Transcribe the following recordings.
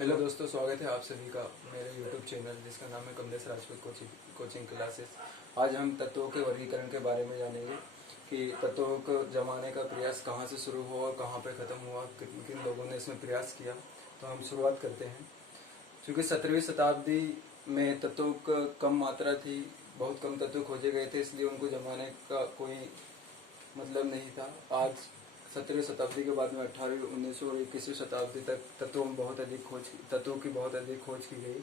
Hello दोस्तों, स्वागत है आप सभी का मेरे यूट्यूब चैनल जिसका नाम है कमलेश राजपूत कोचिंग क्लासेस। आज हम तत्वों के वर्गीकरण के बारे में जानेंगे कि तत्वों को जमाने का प्रयास कहाँ से शुरू हुआ और कहाँ पे ख़त्म हुआ, किन किन लोगों ने इसमें प्रयास किया। तो हम शुरुआत करते हैं। क्योंकि 17वीं शताब्दी में तत्वों का कम मात्रा थी, बहुत कम तत्व खोजे गए थे, इसलिए उनको जमाने का कोई मतलब नहीं था। आज 17वीं शताब्दी के बाद में 18वीं, 19वीं और 21वीं शताब्दी तक तत्वों की बहुत अधिक खोज की गई,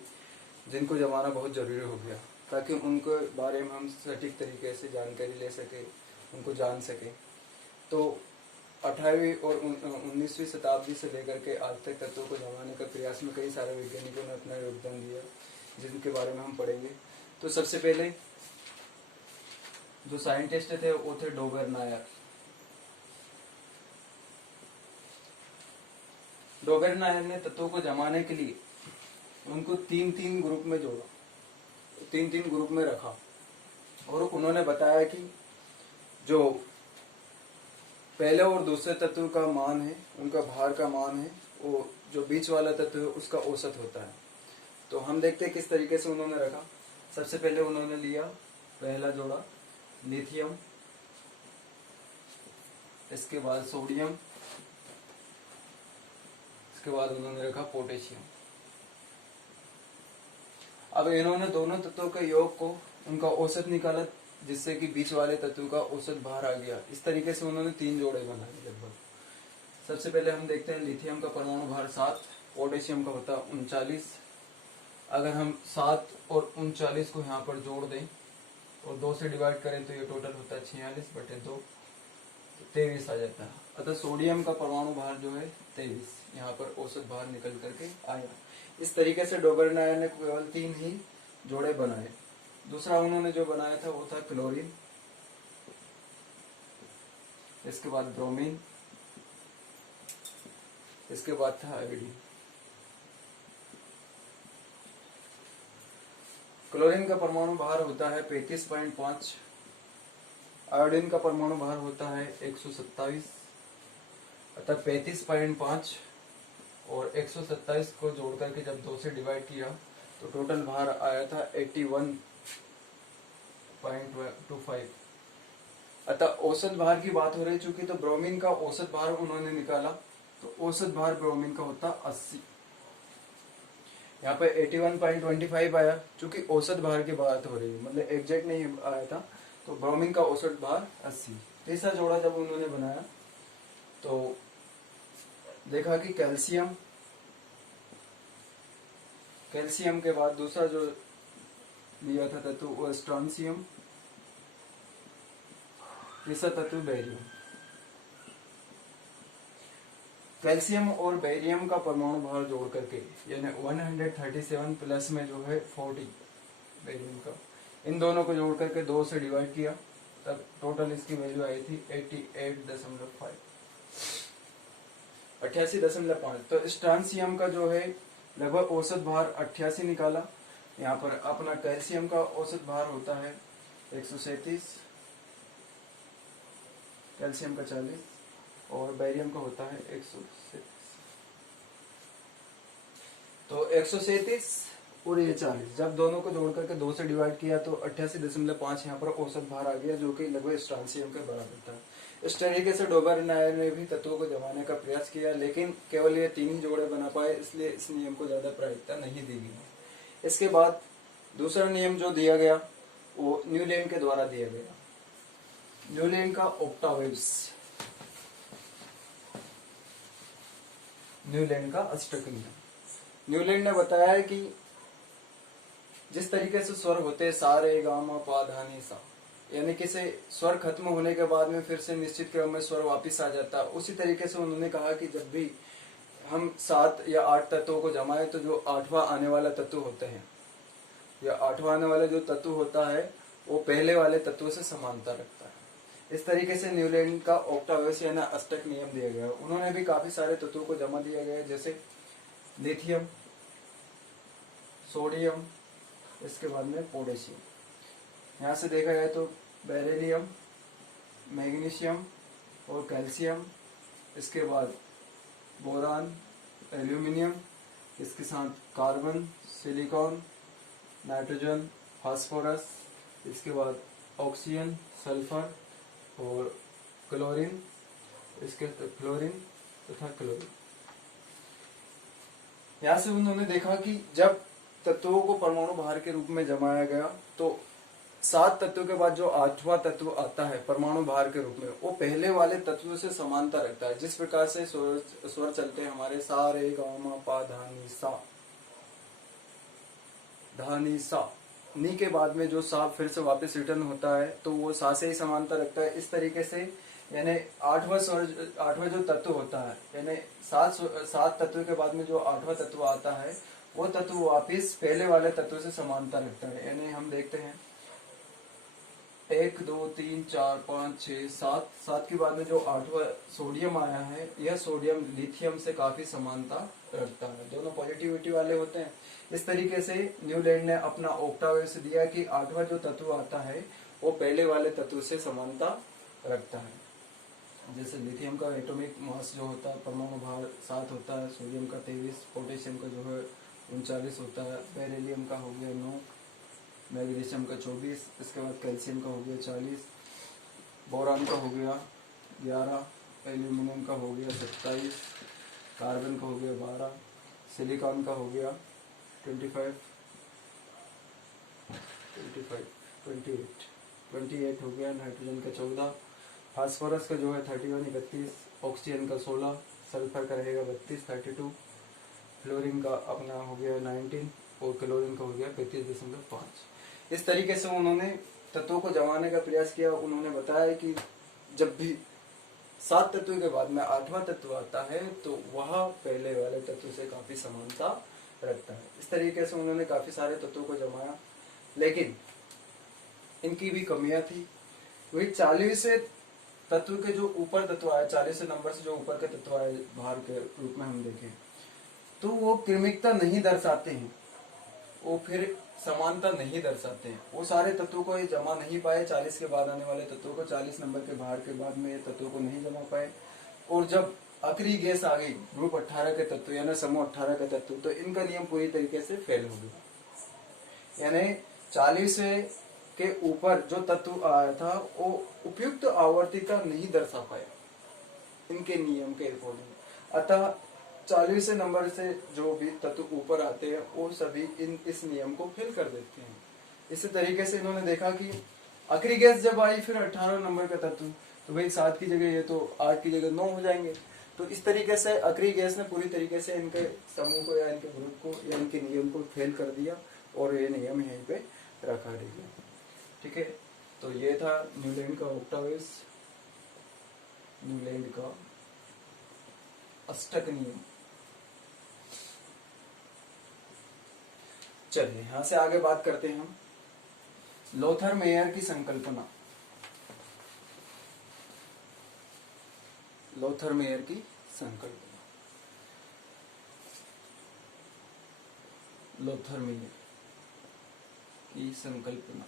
जिनको जमाना बहुत ज़रूरी हो गया ताकि उनके बारे में हम सटीक तरीके से जानकारी ले सकें, उनको जान सकें। तो 18वीं और 19वीं शताब्दी से लेकर के आज तक तत्वों को जमाने का प्रयास में कई सारे वैज्ञानिकों ने अपना योगदान दिया, जिनके बारे में हम पढ़ेंगे। तो सबसे पहले जो साइंटिस्ट थे वो थे डोबर नायर। डोबर नायर ने तत्वों को जमाने के लिए उनको तीन तीन ग्रुप में जोड़ा, तीन तीन ग्रुप में रखा, और उन्होंने बताया कि जो पहले और दूसरे तत्व का मान है, उनका भार का मान है, वो जो बीच वाला तत्व है उसका औसत होता है। तो हम देखते हैं किस तरीके से उन्होंने रखा। सबसे पहले उन्होंने लिया पहला जोड़ा लिथियम, इसके बाद सोडियम, इसके बाद उन्होंने रखा पोटेशियम। अब इन्होंने दोनों तत्वों के योग को, उनका औसत निकाला, जिससे कि बीच वाले तत्व का औसत बाहर आ गया। इस तरीके से उन्होंने तीन जोड़े बनाए लगभग। सबसे पहले हम देखते हैं लिथियम का परमाणु भार 7, पोटेशियम का होता 39। अगर हम 7 और 39 को यहाँ पर जोड़ दें और 2 से डिवाइड करें तो ये टोटल होता है 46/2, 23 आ जाता है। अतः सोडियम का परमाणु भार जो है 23, यहाँ पर औसत भार निकल करके आया। इस तरीके से डोबर नायर ने केवल 3 ही जोड़े बनाए। दूसरा उन्होंने जो बनाया था वो था क्लोरीन, इसके बाद ब्रोमीन, इसके बाद था आयोडीन। क्लोरीन का परमाणु भार होता है 35.5, आयोडीन का परमाणु भार होता है 127। अतः 35.5 और 127 को जोड़ करके जब 2 से डिवाइड किया तो टोटल भार आया था 81.25। अतः औसत भार की बात हो रही, चूंकि तो ब्रोमीन का औसत भार उन्होंने निकाला, तो औसत भार ब्रोमीन का होता 80। यहाँ पे 81.25 आया, चूंकि औसत भार की बात हो रही है, मतलब एग्जैक्ट नहीं आया था। तो ब्रोमीन का औसत भार 80। तीसरा जोड़ा जब उन्होंने बनाया तो देखा कि कैल्शियम के बाद दूसरा जो लिया था तत्व वो स्ट्रॉन्शियम, तीसरा तत्व बेरियम। कैल्शियम और बेरियम का परमाणु भार जोड़ करके यानी 137 प्लस में जो है 40 बेरियम का, इन दोनों को जोड़ करके 2 से डिवाइड किया, तब टोटल इसकी वैल्यू आई थी 88.5, 88.5। तो स्ट्रॉन्शियम का जो है लगभग औसत भार 88 निकाला। यहाँ पर अपना कैल्शियम का औसत भार होता है 137, कैल्शियम का 40 और बेरियम का होता है 137। तो 137 और ये 40 जब दोनों को जोड़ करके 2 से डिवाइड किया तो 88.5 यहाँ पर औसत भार आ गया, जो कि लगभग स्ट्रॉन्शियम के बराबर था। इस तरीके से डोबर नायर ने भी तत्वों को जमाने का प्रयास किया, लेकिन केवल ये 3 ही जोड़े बना पाए, इसलिए इस नियम को ज्यादा प्रायिकता नहीं दी गई। इसके बाद दूसरा नियम जो दिया गया वो न्यूलैंड के द्वारा दिया गया, न्यूलैंड का ऑक्टावेव्स, न्यूलैंड का अष्टक नियम। न्यूलैंड ने बताया है कि जिस तरीके से स्वर होते हैं सा रे गा मा पा धा नी सा, यानी कि से स्वर खत्म होने के बाद में फिर से निश्चित क्रम में स्वर वापस आ जाता है, उसी तरीके से उन्होंने कहा कि जब भी हम 7 या 8 तत्वों को जमाए तो जो 8वां आने वाला तत्व होते हैं या 8वां आने वाला जो तत्व होता है वो पहले वाले तत्व से समानता रखता है। इस तरीके से न्यूलैंड का ऑक्टावेव्स यानी अष्टक नियम दिया गया। उन्होंने भी काफी सारे तत्वों को जमा दिया गया, जैसे लिथियम, सोडियम, इसके बाद में पोटेशियम। यहाँ से देखा जाए तो बेरिलियम, मैग्नीशियम और कैल्शियम, इसके बाद बोरान, एल्यूमिनियम, इसके साथ कार्बन, सिलिकॉन, नाइट्रोजन, फास्फोरस, इसके बाद ऑक्सीजन, सल्फर और क्लोरीन, इसके फ्लोरीन तथा क्लोरीन। यहाँ से उन्होंने देखा कि जब तत्वों को परमाणु भार के रूप में जमाया गया तो 7 तत्वों के बाद जो 8वां तत्व आता है परमाणु भार के रूप में, वो पहले वाले तत्वों से समानता रखता है। जिस प्रकार से स्वर चलते हैं हमारे सा रे गा मा पा धा नी सा, धा नी सा, नी के बाद में जो सा फिर से वापस रिटर्न होता है तो वो सा से ही समानता रखता है। इस तरीके से यानी 8वां जो तत्व होता है, यानी 7 तत्व के बाद में जो 8वां तत्व आता है वो तत्व वापिस पहले वाले तत्व से समानता रखता है। यानी हम देखते हैं 1 2 3 4 5 6 7 के बाद में जो 8वां सोडियम आया है, यह सोडियम लिथियम से काफी समानता रखता है, दोनों पॉजिटिविटी वाले होते हैं। इस तरीके से न्यूलैंड ने अपना ऑक्टावेस दिया कि 8वां जो तत्व आता है वो पहले वाले तत्व से समानता रखता है। जैसे लिथियम का एटॉमिक मास जो होता है परमाणु भार 7 होता है, सोडियम का 23, पोटेशियम का जो है 39 होता है, बेरिलियम का हो गया 9, मैग्नीशियम का 24, इसके बाद कैल्शियम का हो गया 40, बोरान का हो गया 11, एल्यूमिनियम का हो गया 27, कार्बन का हो गया 12, सिलिकॉन का हो गया 28 हो गया, नाइट्रोजन का 14, फास्फोरस का जो है 31 31, ऑक्सीजन का 16, सल्फर का रहेगा 32 32, फ्लोरीन का अपना हो गया 19 और क्लोरीन का हो गया 35.5। इस तरीके से उन्होंने तत्वों को जमाने का प्रयास किया। उन्होंने बताया कि जब भी 7 तत्वों के बाद में 8वां तत्व आता है तो वह पहले वाले तत्व से काफी समानता रखता है। इस तरीके से उन्होंने काफी सारे तत्वों को जमाया, लेकिन इनकी भी कमियां थी। वही 40वें तत्व के जो ऊपर तत्व आए, 40वें नंबर से जो ऊपर के तत्व आए भार के रूप में हम देखें तो वो क्रमिकता नहीं दर्शाते हैं, वो फिर समानता नहीं दर्शाते हैं। वो सारे तत्वों को ये जमा नहीं पाए, 40 के बाद आने वाले तत्वों को 40 नंबर के भार के बाद में ये तत्वों को नहीं जमा पाए। और जब आखिरी गैस आ गई ग्रुप 18 के तत्व यानी समूह 18 के तत्व, तो इनका नियम पूरी तरीके से फेल हो गया। यानी 40वें के ऊपर जो तत्व आया था वो उपयुक्त आवर्तिता नहीं दर्शा पाया इनके नियम के अकॉर्डिंग। अतः 40वें नंबर से जो भी तत्व ऊपर आते हैं वो सभी इस नियम को फेल कर देते हैं। इसी तरीके से इन्होंने देखा कि आखिरी गैस जब आई फिर 18 नंबर का तत्व, तो भाई 7 की जगह ये तो 8 की जगह 9 हो जाएंगे। तो इस तरीके से आखिरी गैस ने पूरी तरीके से इनके समूह को या इनके ग्रुप को या इनके नियम को फेल कर दिया और ये नियम यहीं पे रखा गया। ठीक है, तो ये था न्यूलैंड का ऑक्टावेस, न्यूलैंड का अष्टक नियम। चलिए यहां से आगे बात करते हैं हम लोथर मेयर की संकल्पना। लोथर मेयर की संकल्पना, लोथर मेयर की संकल्पना।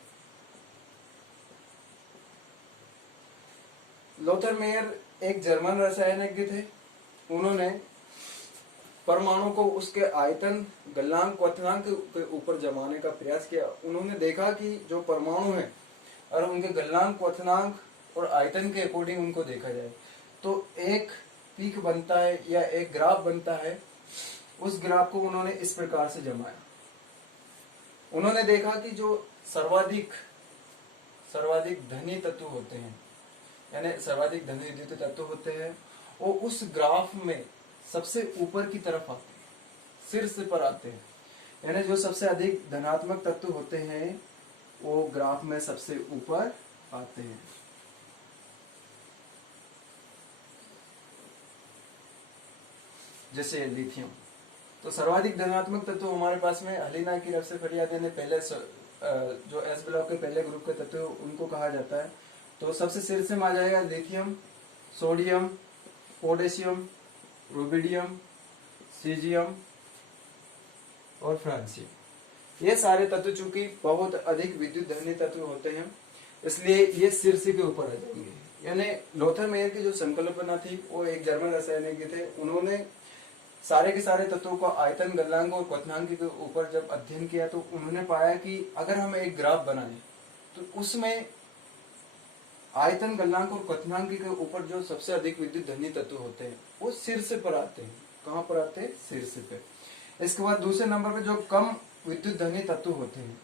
लोथर मेयर एक जर्मन रसायनज्ञ थे। उन्होंने परमाणु को उसके आयतन, गलनांक, क्वथनांक के ऊपर जमाने का प्रयास किया। उन्होंने देखा कि जो परमाणु है और उनके गलनांक, क्वथनांक और आयतन के अकॉर्डिंग उनको देखा जाए तो एक पीक बनता है या एक ग्राफ बनता है। उस ग्राफ को उन्होंने इस प्रकार से जमाया। उन्होंने देखा कि जो सर्वाधिक धनी तत्व होते हैं यानी सर्वाधिक धनी द्वितीय तत्व होते हैं, वो उस ग्राफ में सबसे ऊपर की तरफ आते हैं, शीर्ष पर आते हैं। यानी जो सबसे अधिक धनात्मक तत्व होते हैं वो ग्राफ में सबसे ऊपर आते हैं। जैसे लिथियम, तो सर्वाधिक धनात्मक तत्व हमारे पास में हलीना की रफ से फरियादे ने पहले जो एस ब्लॉक के पहले ग्रुप के तत्व उनको कहा जाता है। तो सबसे शीर्ष में आ जाएगा lithium, sodium, potassium, rubidium, caesium और फ्रांसियम। ये सारे तत्व चूंकि बहुत अधिक विद्युत धनी तत्व होते हैं इसलिए ये शीर्ष के ऊपर आ जाएंगे। यानी लोथर मेयर की जो संकल्पना थी वो एक जर्मन रसायनज्ञ थे। उन्होंने सारे के सारे तत्वों का आयतन, गलनांक और क्वथनांक के ऊपर जब अध्ययन किया तो उन्होंने पाया कि अगर हम एक ग्राफ बनाएं तो उसमें आयतन, गलनांक और क्वथनांक के ऊपर जो सबसे अधिक विद्युत धनी तत्व होते हैं वो शीर्ष पर आते हैं। कहाँ पर आते हैं? शीर्ष पे। इसके बाद दूसरे नंबर पे जो कम विद्युत धनी तत्व होते हैं,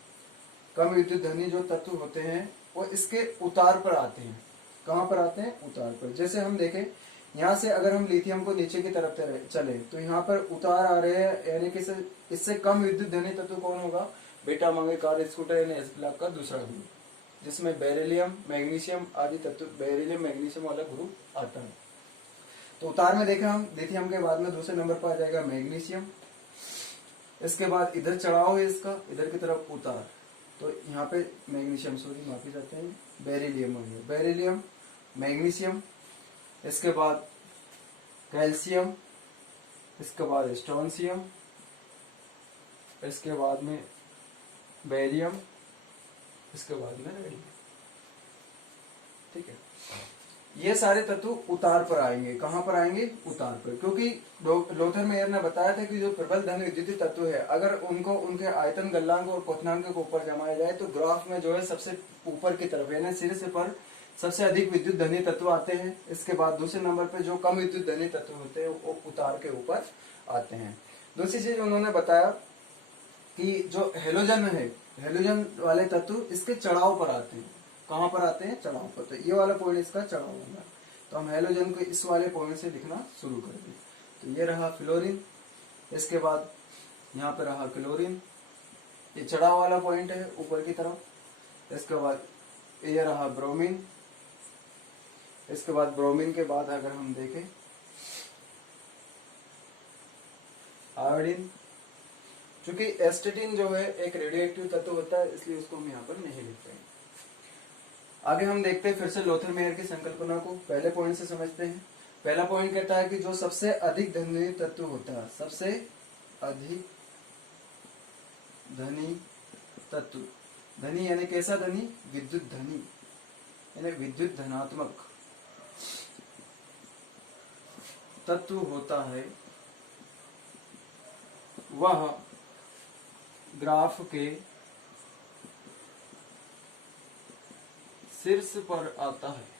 कम विद्युत धनी जो तत्व होते हैं वो इसके उतार पर आते हैं। कहाँ पर आते हैं? उतार पर। जैसे हम देखें, यहाँ से अगर हम लिथियम को नीचे की तरफ चले तो यहाँ पर उतार आ रहे हैं, यानी कि इससे कम विद्युत धनी तत्व कौन होगा? बेटा मांगे कार स्कूटर यानी एस ब्लॉक का दूसरा ग्रुप, जिसमें बेरिलियम, मैग्नीशियम आदि तत्व, बेरिलियम मैग्नीशियम वाला ग्रुप आता है। तो उतार में देखें हम, लिथियम के बाद में दूसरे नंबर पर आ जाएगा मैग्नीशियम। इसके बाद इधर चढ़ाव है इसका, इधर की तरफ उतार, तो यहाँ पे मैग्नीशियम, सॉरी माफी चाहते हैं, बेरिलियम हो गया, बेरिलियम, मैग्नीशियम, इसके बाद कैल्शियम, इसके बाद स्ट्रोंशियम, इसके बाद में बेरियम, इसके बाद में रेडियम। ठीक है, ये सारे तत्व उतार पर आएंगे। कहां पर आएंगे? उतार पर। क्योंकि लोथर मेयर ने बताया था कि जो प्रबल धन विद्युत तत्व है, अगर उनको उनके आयतन, गलनांक और क्वथनांक के ऊपर जमाया जाए तो ग्राफ में जो है सबसे ऊपर की तरफ यानी शीर्ष पर सबसे अधिक विद्युत धनी तत्व आते हैं। इसके बाद दूसरे नंबर पे जो कम विद्युत धनी तत्व होते हैं वो उतार के ऊपर आते हैं। दूसरी चीज उन्होंने बताया कि जो हेलोजन है, हेलोजन वाले तत्व इसके चढ़ाव पर आते हैं। कहां पर आते हैं? चढ़ाव पर। तो ये वाला पॉइंट इसका चढ़ाव होगा, तो हम हेलोजन को इस वाले पॉइंट से लिखना शुरू कर दें। तो ये रहा फ्लोरीन, इसके बाद यहाँ पे रहा क्लोरीन, ये चढ़ाव वाला पॉइंट है ऊपर की तरफ। इसके बाद ये रहा ब्रोमीन, इसके बाद ब्रोमीन के बाद अगर हम देखें आयोडीन, चूंकि एस्टेटिन जो है एक रेडियोएक्टिव तत्व होता है इसलिए उसको हम यहाँ पर नहीं लिखते हैं। आगे हम देखते हैं फिर से लोथर मेयर की संकल्पना को, पहले पॉइंट से समझते हैं। पहला पॉइंट कहता है कि जो सबसे अधिक धनी तत्व होता है, सबसे अधिक धनी तत्व, धनी यानी कैसा धनी? विद्युत धनी यानी विद्युत धनात्मक तत्व होता है, वह ग्राफ के शीर्ष पर आता है।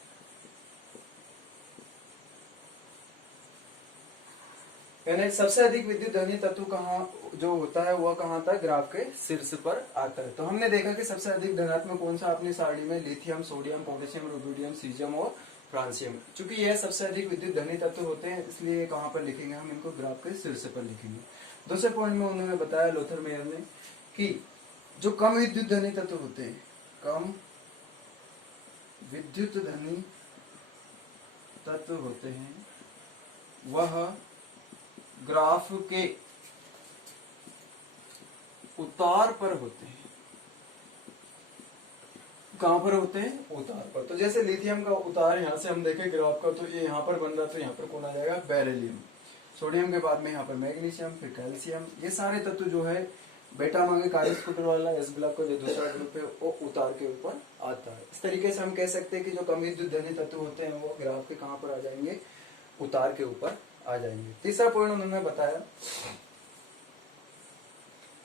यानी सबसे अधिक विद्युत धनी तत्व कहाँ जो होता है वह कहाँ आता है? ग्राफ के शीर्ष पर आता है। तो हमने देखा कि सबसे अधिक धनात्मक कौन सा अपनी सारणी में? Lithium, sodium, potassium, rubidium, caesium और फ्रांसियम। चूंकि यह सबसे अधिक विद्युत धनी तत्व होते हैं इसलिए कहाँ पर लिखेंगे? हम इनको ग्राफ के शीर्ष पर लिखेंगे। दूसरे पॉइंट में उन्होंने बताया लोथर मेयर ने कि जो कम विद्युत धनी तत्व होते हैं, कम विद्युत धनी तत्व होते हैं, वह ग्राफ के उतार पर होते हैं। कहां पर होते हैं? उतार पर। तो जैसे लिथियम का उतार यहां से हम देखें ग्राफ का, तो ये यहां पर बन रहा, तो यहां पर कौन आ जाएगा? बेरिलियम। सोडियम के बाद में यहाँ पर मैग्नीशियम, फिर कैल्शियम। ये सारे तत्व जो है बेटा मांगे कार्य स्कूटर वाला एस ब्लॉक का जो दूसरा ग्रुप है वो उतार के ऊपर आता है। इस तरीके से हम कह सकते हैं कि जो कम विद्युत धनी तत्व होते हैं वो ग्राफ के कहां पर आ जाएंगे? उतार के ऊपर आ जाएंगे। तीसरा पॉइंट उन्होंने बताया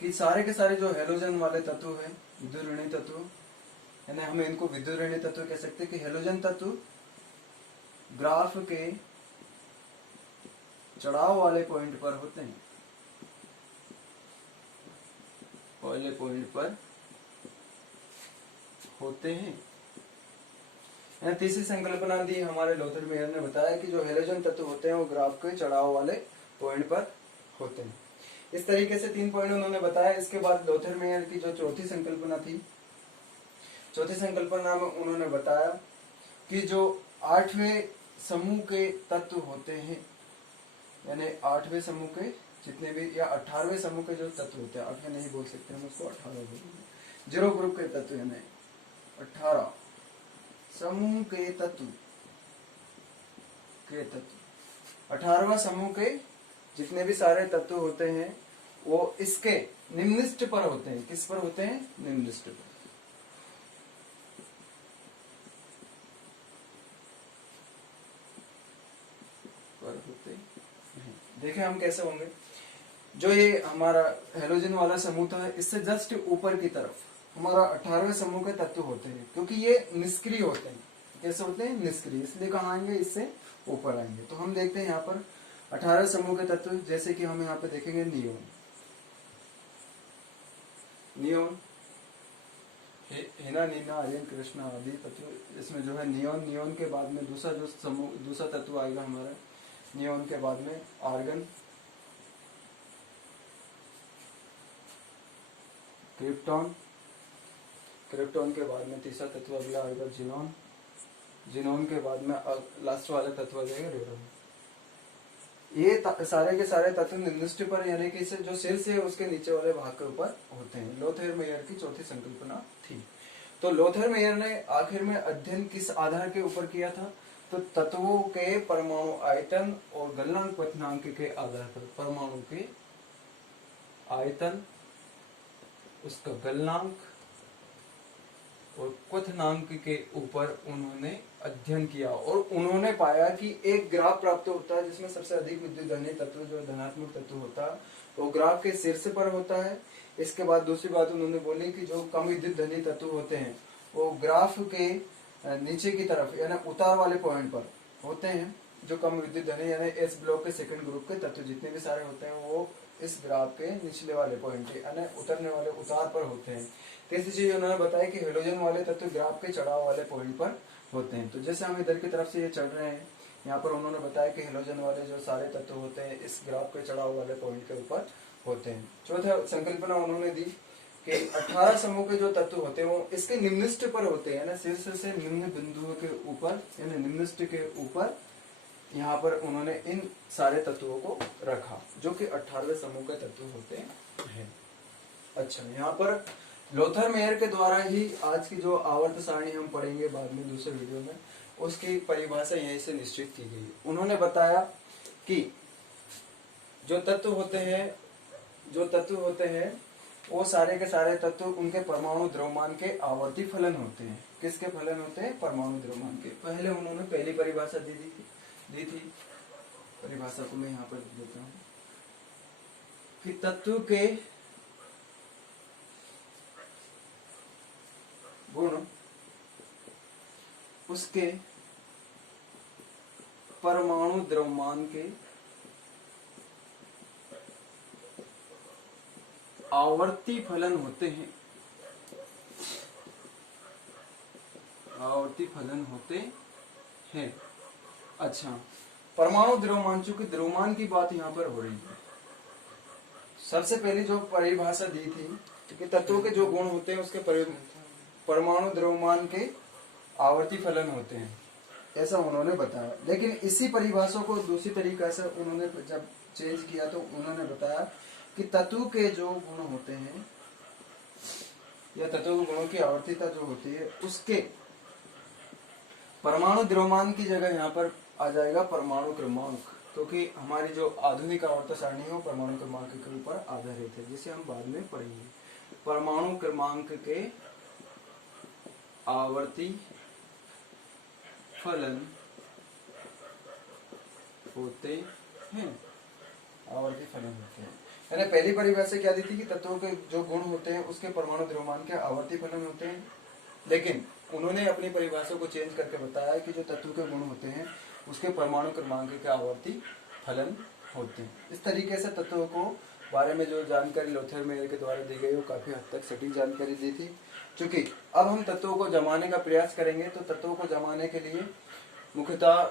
कि सारे के सारे जो हेलोजन वाले तत्व है, विद्युत ऋणी तत्व, यानी हम इनको विद्युत ऋणी तत्व कह सकते हैं कि हेलोजन तत्व ग्राफ के चढ़ाव वाले पॉइंट पर होते हैं, पहले पॉइंट पर होते हैं। तीसरी संकल्पना दी हमारे लोथर मेयर ने बताया कि जो हेलोजन तत्व होते हैं वो ग्राफ के चढ़ाव वाले पॉइंट पर होते हैं। इस तरीके से 3 पॉइंट उन्होंने बताया। इसके बाद लोथर मेयर की जो चौथी संकल्पना थी, चौथी संकल्पना में उन्होंने बताया कि जो 8वें समूह के तत्व होते हैं, यानी 8वें समूह के जितने भी, या 18वें समूह के जो तत्व होते हैं, 8वें नहीं बोल सकते हम उसको, 18 बोलेंगे, जीरो ग्रुप के तत्व, यानी 18 समूह के तत्व, 18वां समूह के जितने भी सारे तत्व होते हैं वो इसके निम्निष्ठ पर होते हैं। किस पर होते हैं? निम्निष्ठ पर होते हैं। देखें हम कैसे होंगे। जो ये हमारा हेलोजन वाला समूह था, इससे जस्ट ऊपर की तरफ हमारा 18वें समूह के तत्व होते हैं, क्योंकि ये निष्क्रिय होते हैं। कैसे होते हैं? निष्क्रिय, इसलिए कहाँ आएंगे? इससे ऊपर आएंगे। तो हम देखते हैं यहाँ पर 18 समूह के तत्व, जैसे कि हम यहाँ पे देखेंगे नियोन, नियोन, हीना, नीना, आर्यन, कृष्णा आदि तत्व। इसमें जो है नियोन, नियोन के बाद में दूसरा जो समूह, दूसरा तत्व आएगा हमारा नियोन के बाद में आर्गन, क्रिप्टॉन, क्रिप्टॉन के बाद में तीसरा तत्व अगला आएगा जिनोन, जिनोन के बाद में लास्ट वाला तत्व आ जाएगा रेडोन। ये सारे के सारे तत्व निर्दिष्ट पर, यानी कि जो शीर्ष है उसके नीचे वाले भाग के ऊपर होते हैं। लोथर मेयर की चौथी संकल्पना थी। तो लोथर मेयर ने आखिर में अध्ययन किस आधार के ऊपर किया था? तो तत्वों के परमाणु आयतन और गलनांक क्वथनांक के आधार पर, परमाणु के आयतन, उसका गलनांक और क्वथनांक के ऊपर उन्होंने अध्ययन किया, और उन्होंने पाया कि एक ग्राफ प्राप्त होता है जिसमें सबसे अधिक विद्युत धनी तत्व, जो धनात्मक तत्व होता है, वो ग्राफ के शीर्ष पर होता है। इसके बाद दूसरी बात उन्होंने बोली कि जो कम विद्युत धनी तत्व होते हैं वो ग्राफ के नीचे की तरफ, यानी उतार वाले पॉइंट पर होते हैं। जो कम विद्युत धनी यानी एस ब्लॉक के सेकंड ग्रुप के तत्व जितने भी सारे होते हैं वो इस ग्राफ के निचले वाले पॉइंट पे, यानी उतरने वाले, उतार पर होते हैं। तीसरी चीज उन्होंने बताया कि हेलोजन वाले तत्व ग्राफ के चढ़ाव वाले पॉइंट पर होते हैं। तो जैसे हम इधर की तरफ से ये चढ़ रहे हैं, यहाँ पर उन्होंने बताया कि हेलोजन वाले जो सारे तत्व होते हैं इस ग्राफ के चढ़ाव वाले पॉइंट के ऊपर होते हैं। चौथा संकल्पना उन्होंने दी कि 18 समूह के जो तत्व होते हैं वो इसके निम्निष्ठ पर होते हैं, शीर्ष से निम्न बिंदुओं के ऊपर, यानी निम्निष्ठ के ऊपर यहाँ पर उन्होंने इन सारे तत्वों को रखा, जो कि 18वें समूह के तत्व होते हैं। अच्छा, यहाँ पर लोथर मेयर के द्वारा ही आज की जो आवर्त सारणी हम पढ़ेंगे बाद में दूसरे वीडियो में, उसकी परिभाषा यहीं से निश्चित की गई। उन्होंने बताया कि जो तत्व होते हैं वो सारे के सारे तत्व उनके परमाणु द्रव्यमान के आवर्ती फलन होते हैं। किसके फलन होते हैं? परमाणु द्रव्यमान के। पहले उन्होंने पहली परिभाषा दी थी। परिभाषा को मैं यहाँ पर देता हूँ कि तत्व के गुण उसके परमाणु द्रव्यमान के आवर्ती फलन होते हैं। आवर्ती फलन होते हैं। अच्छा, परमाणु द्रव्यमान, चूंकि द्रव्यमान की बात यहाँ पर हो रही है, सबसे पहले जो परिभाषा दी थी कि तत्वों के जो गुण होते हैं उसके परमाणु द्रव्यमान के आवर्ती फलन होते हैं, ऐसा उन्होंने बताया। लेकिन इसी परिभाषा को दूसरी तरीके से उन्होंने जब चेंज किया तो उन्होंने बताया कि तत्व के जो गुण होते हैं या तत्व के गुणों की आवर्तीता जो होती है उसके परमाणु द्रव्यमान की जगह यहाँ पर आ जाएगा परमाणु क्रमांक, क्योंकि हमारी जो आधुनिक आवर्त सारणी है वो परमाणु क्रमांक के ऊपर आधारित है, जिसे हम बाद में पढ़ेंगे। परमाणु क्रमांक के आवर्ती फलन होते हैं। आवर्ती फलन होते हैं, मैंने पहली परिभाषा क्या दी थी कि तत्वों के जो गुण होते हैं उसके परमाणु द्रव्यमान के आवर्ती फलन होते हैं। लेकिन उन्होंने अपनी परिभाषा को चेंज करके बताया कि जो तत्व के गुण होते हैं उसके परमाणु क्रमांक के आवर्ती फलन होते हैं। इस तरीके से तत्वों को बारे में जो जानकारी लोथर मेयर के द्वारा दी गई वो काफी हद तक सटीक जानकारी दी थी। चूंकि अब हम तत्वों को जमाने का प्रयास करेंगे, तो तत्वों को जमाने के लिए मुख्यतः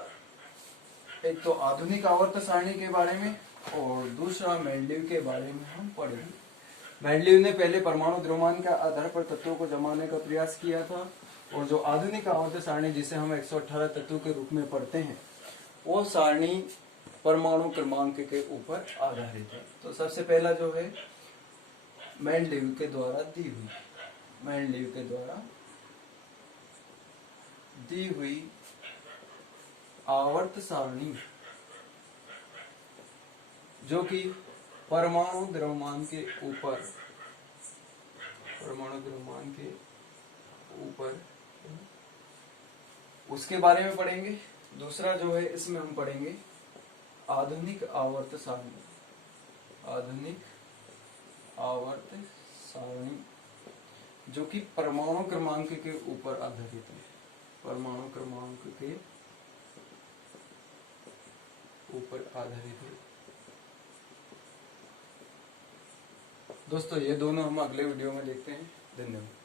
एक तो आधुनिक आवर्त सारणी के बारे में और दूसरा मेंडलीव के बारे में हम पढ़ेंगे। मेंडलीव ने पहले परमाणु द्रव्यमान के आधार पर तत्वों को जमाने का प्रयास किया था, और जो आधुनिक आवर्त सारणी जिसे हम 118 तत्वों के रूप में पढ़ते हैं वो सारणी परमाणु क्रमांक के ऊपर आधारित है। तो सबसे पहला जो है मेंडलीव के द्वारा दी हुई आवर्त सारणी, जो कि परमाणु द्रव्यमान के ऊपर उसके बारे में पढ़ेंगे। दूसरा जो है इसमें हम पढ़ेंगे आधुनिक आवर्त सारणी, आधुनिक आवर्त सारणी जो कि परमाणु क्रमांक के ऊपर आधारित है, परमाणु क्रमांक के ऊपर आधारित है। दोस्तों ये दोनों हम अगले वीडियो में देखते हैं। धन्यवाद।